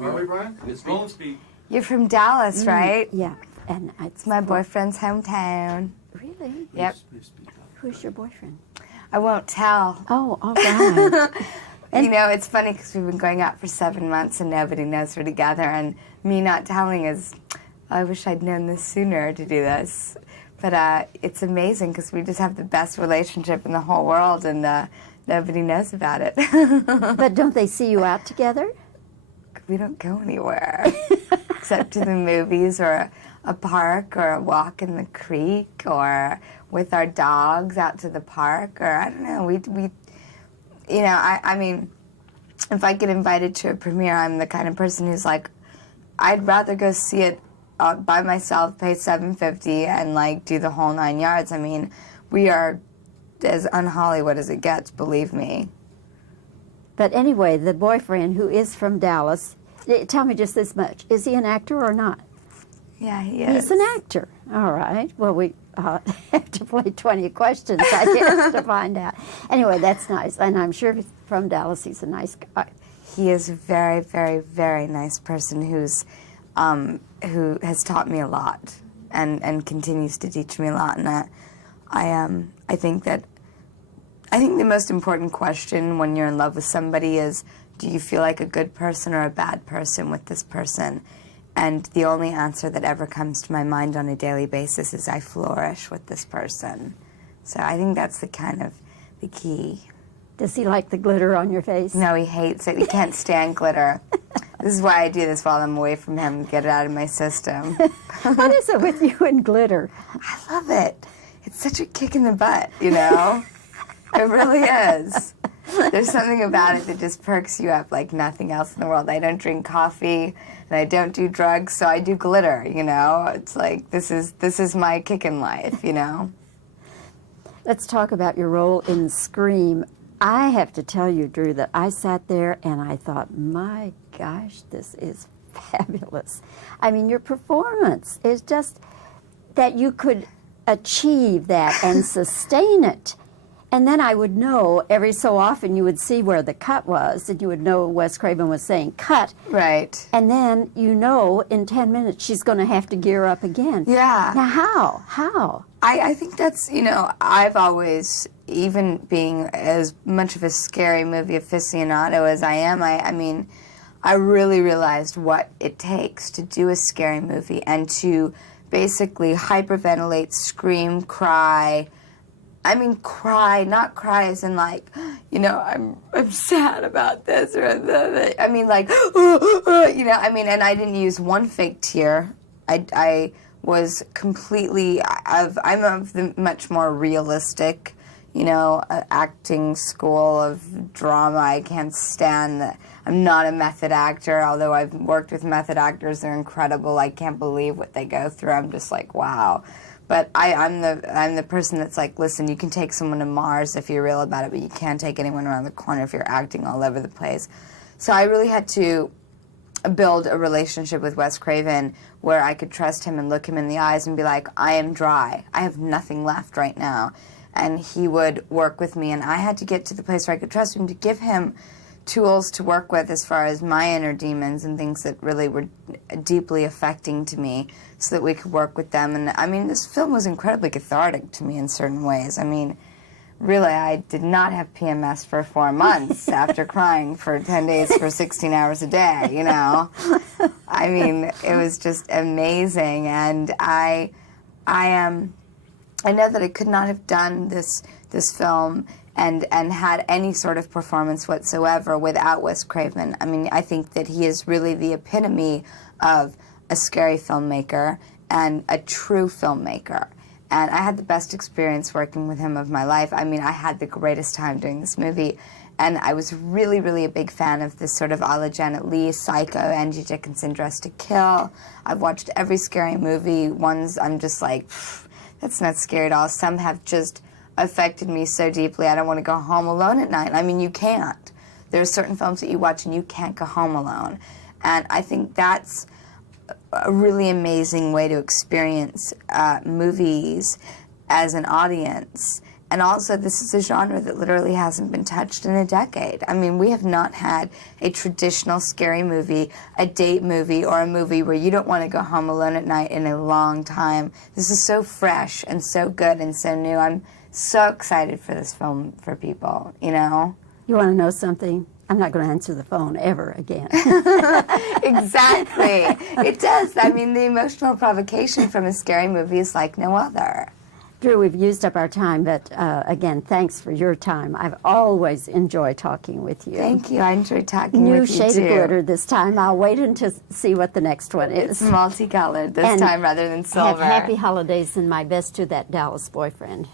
Are we, Brian? Phone speak. You're from Dallas, right? Yeah, and It's my boyfriend's hometown. Really? Yep. Who's your boyfriend? I won't tell. Oh, all right. You know, it's funny because we've been going out for 7 months and nobody knows we're together, and me not telling is, I wish I'd known this sooner to do this. But it's amazing because we just have the best relationship in the whole world, and nobody knows about it. But don't they see you out together? We don't go anywhere except to the movies or a park or a walk in the creek or with our dogs out to the park, or I don't know. We you know, I mean, if I get invited to a premiere, I'm the kind of person who's like, I'd rather go see it by myself, pay $7.50, and like do the whole 9 yards. I mean, we are as un-Hollywood as it gets, believe me. But anyway, the boyfriend who is from Dallas, tell me just this much. Is he an actor or not? Yeah, he is. He's an actor. All right. Well, we have to play 20 questions, I guess, to find out. Anyway, that's nice. And I'm sure from Dallas he's a nice guy. He is a very, very, very nice person who has taught me a lot and continues to teach me a lot. And I think the most important question when you're in love with somebody is, do you feel like a good person or a bad person with this person? And the only answer that ever comes to my mind on a daily basis is I flourish with this person. So I think that's the key. Does he like the glitter on your face? No, he hates it. He can't stand glitter. This is why I do this while I'm away from him, to get it out of my system. What is it with you and glitter? I love it. It's such a kick in the butt, you know? It really is. There's something about it that just perks you up like nothing else in the world. I don't drink coffee, and I don't do drugs, so I do glitter, you know? It's like, this is my kick in life, you know? Let's talk about your role in Scream. I have to tell you, Drew, that I sat there and I thought, my gosh, this is fabulous. I mean, your performance is just that you could achieve that and sustain it. And then I would know every so often you would see where the cut was, and you would know Wes Craven was saying cut. Right. And then you know in 10 minutes she's going to have to gear up again. Yeah. Now how? I think that's, you know, I've always, even being as much of a scary movie aficionado as I am, I mean, I really realized what it takes to do a scary movie and to basically hyperventilate, scream, cry. I mean, cry, not cry as in like, you know, I'm sad about this, or I mean, like, you know, I mean, and I didn't use one fake tear. I was completely, I'm of the much more realistic, you know, acting school of drama. I can't stand that. I'm not a method actor, although I've worked with method actors. They're incredible. I can't believe what they go through. I'm just like, wow. But I'm the person that's like, listen, you can take someone to Mars if you're real about it, but you can't take anyone around the corner if you're acting all over the place. So I really had to build a relationship with Wes Craven where I could trust him and look him in the eyes and be like, I am dry. I have nothing left right now. And he would work with me, and I had to get to the place where I could trust him to give him tools to work with as far as my inner demons and things that really were deeply affecting to me so that we could work with them. And I mean, this film was incredibly cathartic to me in certain ways. I mean, really, I did not have PMS for 4 months after crying for 10 days for 16 hours a day, you know. I mean, it was just amazing. And I know that I could not have done this film and had any sort of performance whatsoever without Wes Craven. I mean, I think that he is really the epitome of a scary filmmaker and a true filmmaker. And I had the best experience working with him of my life. I mean, I had the greatest time doing this movie. And I was really, really a big fan of this sort of a la Janet Leigh, Psycho, Angie Dickinson, Dressed to Kill. I've watched every scary movie. Ones I'm just like, that's not scary at all. Some have just affected me so deeply I don't want to go home alone at night. I mean, you can't. There are certain films that you watch and you can't go home alone. And I think that's a really amazing way to experience movies as an audience. And also, this is a genre that literally hasn't been touched in a decade. I mean, we have not had a traditional scary movie, a date movie, or a movie where you don't want to go home alone at night in a long time. This is so fresh and so good and so new. I'm so excited for this film for people, you know? You want to know something? I'm not going to answer the phone ever again. Exactly. It does. I mean, the emotional provocation from a scary movie is like no other. Drew, we've used up our time, but again, thanks for your time. I've always enjoyed talking with you. Thank you. I enjoyed talking New with you, shade too. of glitter this time. I'll wait until see what the next one is. It's multicolored this And time rather than silver. Have happy holidays and my best to that Dallas boyfriend.